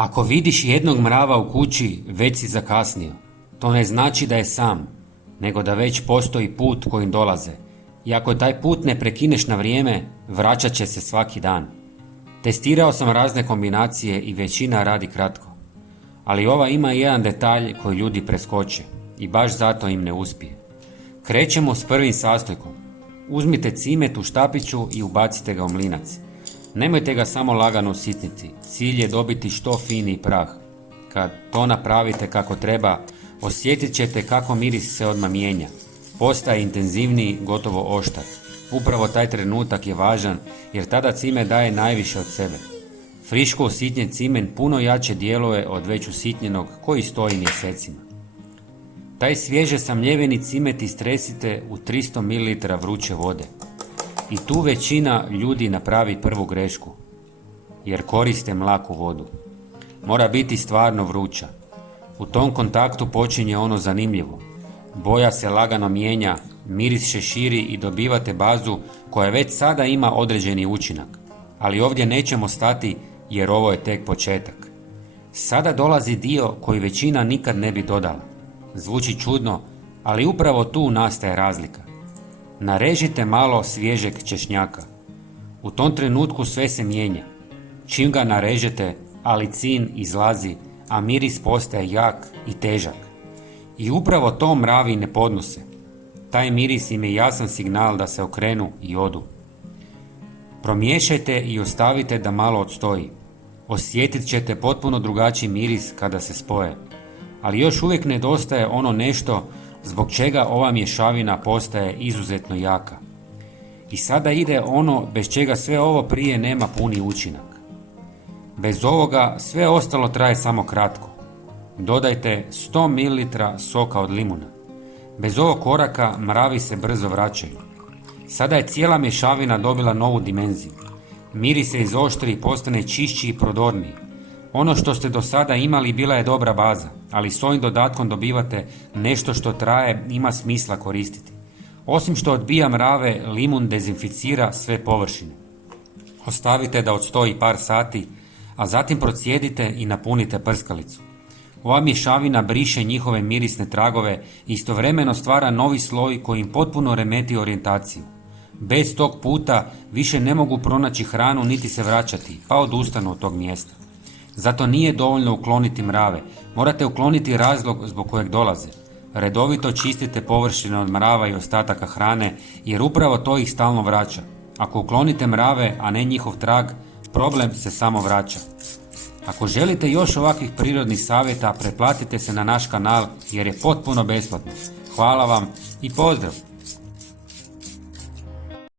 Ako vidiš jednog mrava u kući, već si zakasnio. To ne znači da je sam, nego da već postoji put kojim dolaze. I ako taj put ne prekineš na vrijeme, vraćat će se svaki dan. Testirao sam razne kombinacije i većina radi kratko. Ali ova ima jedan detalj koji ljudi preskoče i baš zato im ne uspije. Krećemo s prvim sastojkom. Uzmite cimet u štapiću i ubacite ga u mlinac. Nemojte ga samo lagano usitniti, cilj je dobiti što finiji prah. Kad to napravite kako treba, osjetit ćete kako miris se odmah mijenja. Postaje intenzivniji, gotovo oštar. Upravo taj trenutak je važan jer tada cimet daje najviše od sebe. Friško usitnjen cimen puno jače djeluje od već usitnjenog koji stoji mjesecima. Taj svježe samljeveni cimet istresite u 300 ml vruće vode. I tu većina ljudi napravi prvu grešku, jer koriste mlaku vodu. Mora biti stvarno vruća. U tom kontaktu počinje ono zanimljivo. Boja se lagano mijenja, miris se širi i dobivate bazu koja već sada ima određeni učinak. Ali ovdje nećemo stati jer ovo je tek početak. Sada dolazi dio koji većina nikad ne bi dodala. Zvuči čudno, ali upravo tu nastaje razlika. Narežite malo svježeg češnjaka. U tom trenutku sve se mijenja. Čim ga narežete, alicin izlazi, a miris postaje jak i težak. I upravo to mravi ne podnose. Taj miris im je jasan signal da se okrenu i odu. Promiješajte i ostavite da malo odstoji. Osjetit ćete potpuno drugačiji miris kada se spoje. Ali još uvijek nedostaje ono nešto zbog čega ova mješavina postaje izuzetno jaka. I sada ide ono bez čega sve ovo prije nema puni učinak. Bez ovoga sve ostalo traje samo kratko. Dodajte 100 ml soka od limuna. Bez ovog koraka mravi se brzo vraćaju. Sada je cijela mješavina dobila novu dimenziju. Miris se izoštri i postane čišći i prodorniji. Ono što ste do sada imali bila je dobra baza, ali s ovim dodatkom dobivate nešto što traje, ima smisla koristiti. Osim što odbija mrave, limun dezinficira sve površine. Ostavite da odstoji par sati, a zatim procijedite i napunite prskalicu. Ova mješavina briše njihove mirisne tragove i istovremeno stvara novi sloj koji im potpuno remeti orijentaciju. Bez tog puta više ne mogu pronaći hranu niti se vraćati, pa odustanu od tog mjesta. Zato nije dovoljno ukloniti mrave, morate ukloniti razlog zbog kojeg dolaze. Redovito čistite površine od mrava i ostataka hrane jer upravo to ih stalno vraća. Ako uklonite mrave, a ne njihov trag, problem se samo vraća. Ako želite još ovakvih prirodnih savjeta, pretplatite se na naš kanal jer je potpuno besplatno. Hvala vam i pozdrav!